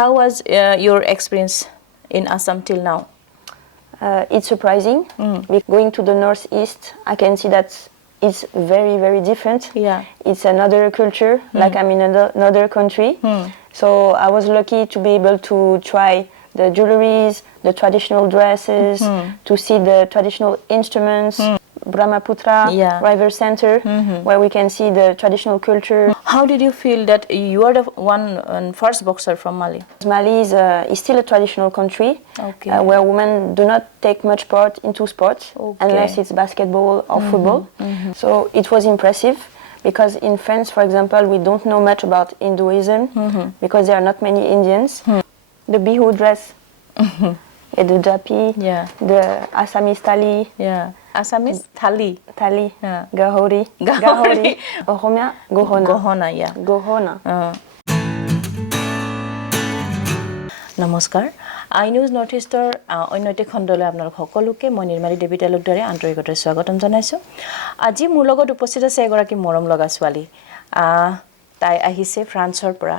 How was your experience in Assam till now? It's surprising. Going to the northeast, I can see that it's very, very different. Yeah. It's another culture, like I'm in another country. So I was lucky to be able to try the jewelries, the traditional dresses, to see the traditional instruments, Brahmaputra River Center, where we can see the traditional culture. How did you feel that you are the first boxer from Mali? Mali is still a traditional country where women do not take much part into sports unless it's basketball or football. So it was impressive because in France, for example, we don't know much about Hinduism because there are not many Indians. The Bihu dress, the Japi, the Assamese thali. Yeah. Assamese thali. Thali. Yeah. Gahori. Gahori. Oromia, Gohona. Gohona, yeah. Gohona. নমস্কাৰ I news north ইষ্টৰ অন্যটি খণ্ডলৈ আপোনালোক সকলোকে মই নিৰ্মালী দেৱী তালুকদাৰে আন্তৰিকতাৰে স্বাগতম জনাইছোঁ আজি মোৰ লগত উপস্থিত আছে এগৰাকী মৰম লগা ছোৱালী তাই আহিছে ফ্ৰান্সৰ পৰা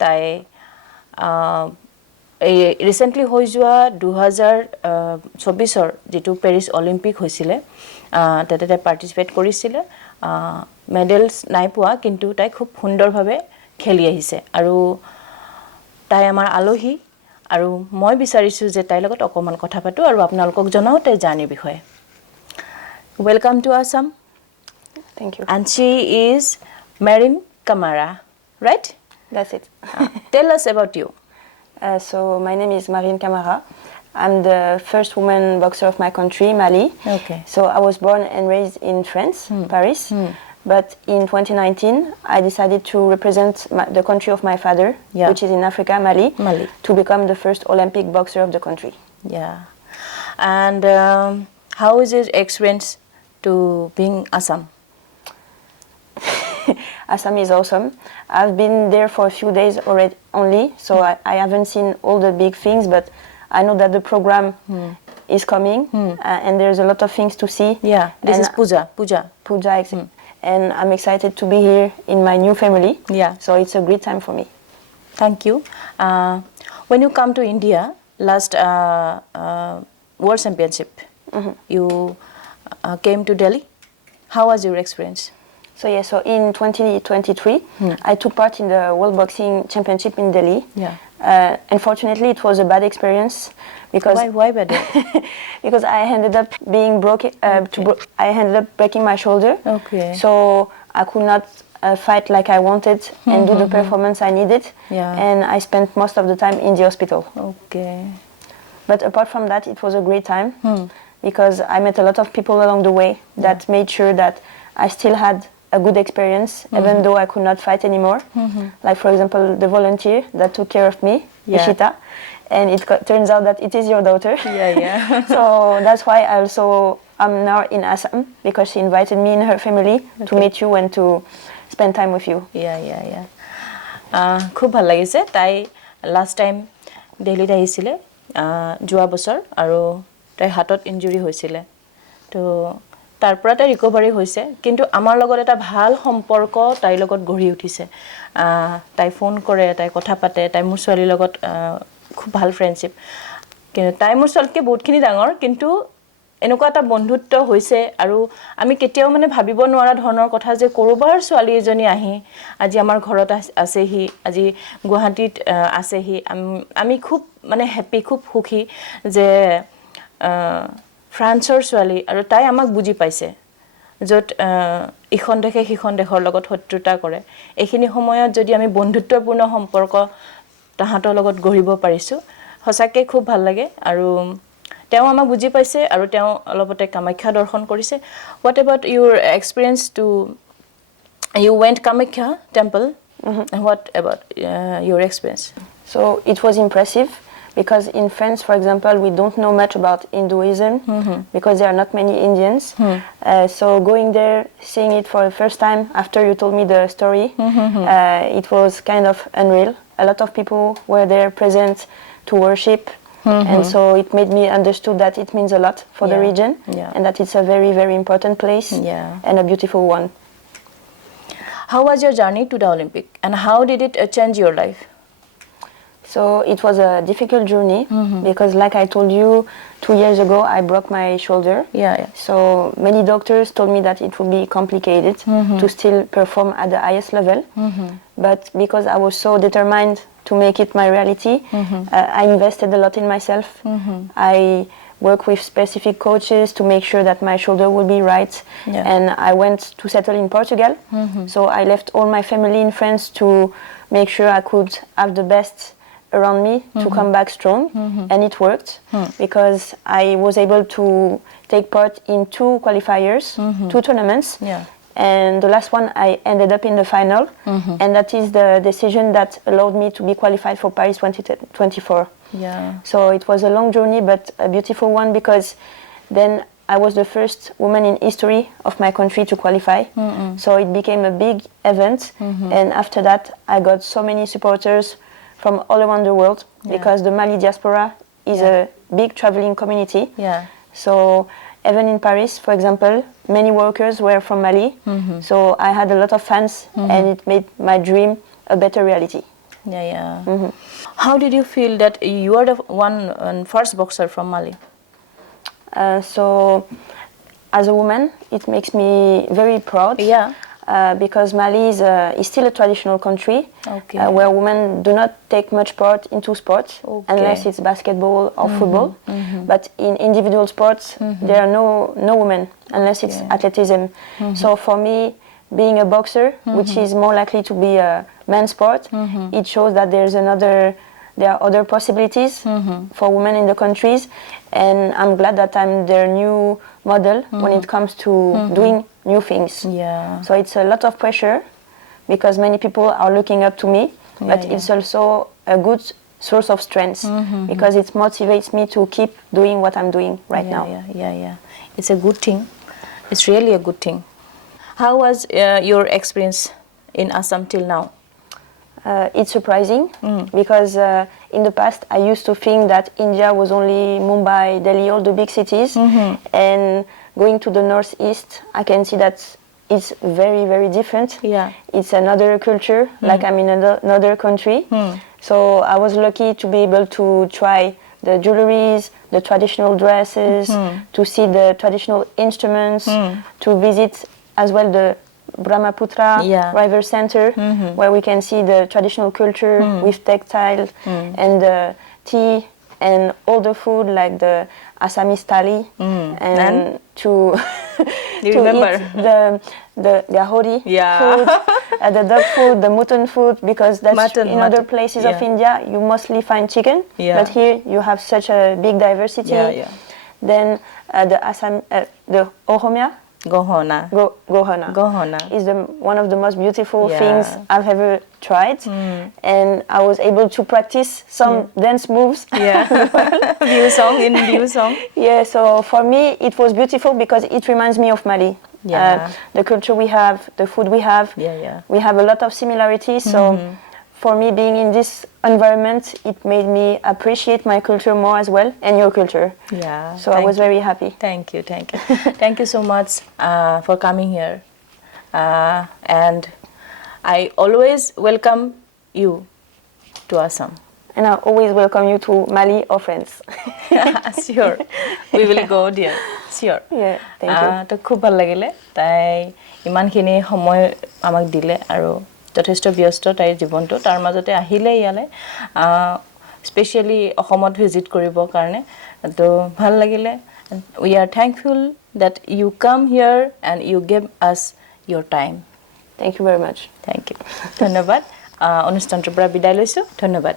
তাই এই ৰিসেন্টলি হৈ যোৱা 2024 যেটো পেৰিছ অলিম্পিক হৈছিলে তাতে তাই পাৰ্টিসিপেট কৰিছিলে মেডেলস নাই পোৱা কিন্তু তাই খুব সুন্দৰভাৱে খেলি আহিছে আৰু তাই আমাৰ আলোহী আৰু মই বিচাৰিছো যে তাইৰ লগত অকমান কথা পাতো আৰু আপোনালোকক জনাও তাই জাৰ্নিৰ বিষয়ে welcome to Assam Thank you. And she is Marin Camara, right? That's it. Tell us about you. So my name is Marin Camara. I'm the first woman boxer of my country, Mali. Okay. So I was born and raised in France, Paris. But in 2019, I decided to represent the country of my father, which is in Africa, Mali, to become the first Olympic boxer of the country. Yeah. And how is your experience to being Assam? Assam is awesome. I've been there for a few days already only, so I haven't seen all the big things, but I know that the program is coming, and there's a lot of things to see. Yeah, this is Puja. And I'm excited to be here in my new family. Yeah. So it's a great time for me. Thank you. When you come to India, last World Championship, you came to Delhi. How was your experience? So in 2023, I took part in the World Boxing Championship in Delhi. Yeah. Unfortunately, it was a bad experience because why bad? because I ended up being broken. I ended up breaking my shoulder. Okay. So I could not fight like I wanted and do the performance I needed. Yeah. And I spent most of the time in the hospital. Okay. But apart from that, it was a great time because I met a lot of people along the way that made sure that I still had a good experience, even though I could not fight anymore. Like, for example, the volunteer that took care of me, Ishita, and it turns out that it is your daughter. Yeah. So that's why I'm now in Assam, because she invited me in her family to meet you and to spend time with you. Yeah. খুব ভাল লাগিছে তাই last time দিল্লীত আহিছিলে যোৱা বছৰ আৰু তাই হাতত ইনজুৰি হৈছিলে তো তাৰ পৰা তাই ৰিকভাৰি হৈছে কিন্তু আমাৰ লগত এটা ভাল সম্পৰ্ক তাইৰ লগত গঢ়ি উঠিছে তাই ফোন কৰে তাই কথা পাতে তাই মোৰ ছোৱালীৰ লগত খুব ভাল ফ্ৰেণ্ডশিপ কিন্তু তাই মোৰ ছোৱালীতকৈ বহুতখিনি ডাঙৰ কিন্তু এনেকুৱা এটা বন্ধুত্ব হৈছে আৰু আমি কেতিয়াও মানে ভাবিব নোৱাৰা ধৰণৰ কথা যে কৰবাৰ ছোৱালী এজনী আহি আজি আমাৰ ঘৰত আছেহি আজি গুৱাহাটীত আছেহি আমি খুব মানে হ্যাপি খুব সুখী যে ফ্ৰান্সৰ ছোৱালী আৰু তাই আমাক বুজি পাইছে যত ইখন দেখে সিখন দেশৰ লগত শত্ৰুতা কৰে এইখিনি সময়ত যদি আমি বন্ধুত্বপূৰ্ণ সম্পৰ্ক তাহাঁতৰ লগত গঢ়িব পাৰিছো হসাকে খুব ভাল লাগে আৰু তেওঁ আমাক বুজি পাইছে আৰু তেওঁ অলপতে কামাখ্যা দৰ্শন কৰিছে what about your experience to you went Kamakhya temple and what about your experience so it was impressive because in France, for example, we don't know much about Hinduism because there are not many Indians. So going there, seeing it for the first time after you told me the story, it was kind of unreal. A lot of people were there present to worship. And so it made me understood that it means a lot for the region and that it's a very, very important place and a beautiful one. How was your journey to the Olympic and how did it change your life? So it was a difficult journey because, like I told you, 2 years ago I broke my shoulder. Yeah. So many doctors told me that it would be complicated to still perform at the highest level. But because I was so determined to make it my reality, I invested a lot in myself. I work with specific coaches to make sure that my shoulder would be right. Yeah. And I went to settle in Portugal. So I left all my family and friends to make sure I could have the best around me to come back strong. And it worked because I was able to take part in 2 qualifiers, 2 tournaments. Yeah. And the last one I ended up in the final. And that is the decision that allowed me to be qualified for Paris 2024. Yeah. So it was a long journey, but a beautiful one, because then I was the first woman in history of my country to qualify. So it became a big event. And after that, I got so many supporters from all around the world, because the Mali diaspora is a big traveling community. Yeah. So even in Paris, for example, many workers were from Mali. So I had a lot of fans, and it made my dream a better reality. Yeah. How did you feel that you are the first boxer from Mali? So as a woman, it makes me very proud. Yeah. Because Mali is still a traditional country. Okay. Where women do not take much part into sports, Okay. unless it's basketball or football. But in individual sports, there are no women, unless it's athleticism. So for me, being a boxer, which is more likely to be a men's sport, it shows that there are other possibilities for women in the countries, and I'm glad that I'm their new model when it comes to doing new things. Yeah. So it's a lot of pressure, because many people are looking up to me, but it's also a good source of strength, because it motivates me to keep doing what I'm doing right now. Yeah. It's a good thing. It's really a good thing. How was your experience in Assam till now? It's surprising, because in the past I used to think that India was only Mumbai, Delhi, all the big cities, and going to the northeast, I can see that it's very, very different. Yeah. It's another culture, like I'm in another country. So I was lucky to be able to try the jewelries, the traditional dresses, to see the traditional instruments, to visit as well the Brahmaputra River Center, where we can see the traditional culture with textile and the tea and all the food, like the Assamese thali, and to You to remember? eat the gahori Yeah. food, the dog food, the mutton food, because that's in other places of yeah. India you mostly find chicken, Yeah. but here you have such a big diversity. Yeah. Then the Oromia. Gohona. Gohona is one of the most beautiful things I've ever tried, and I was able to practice some dance moves. Yeah. Bihu song. Yeah, so for me it was beautiful because it reminds me of Mali. Yeah. The culture we have, the food we have. Yeah. We have a lot of similarities. So for me, being in this environment, it made me appreciate my culture more as well, and your culture. Yeah. So I was very happy. Thank you. Thank you so much for coming here. And I always welcome you to Assam. And I always welcome you to Mali or France. Sure. We will go there. Sure. Yeah, thank you. তো খুব ভাল লাগিলে তাই ইমানখিনি সময় আমাক দিলে আৰু যথেষ্ট ব্যস্ত তাইৰ জীৱনটো তাৰ মাজতে আহিলে ইয়ালে স্পেশালি অসমত ভিজিট কৰিবৰ কাৰণে তো ভাল লাগিলে we are thankful that you come here and you give us your time. Thank you very much. Thank you. ধন্যবাদ অনুষ্ঠানটোৰ পৰা বিদায় লৈছো ধন্যবাদ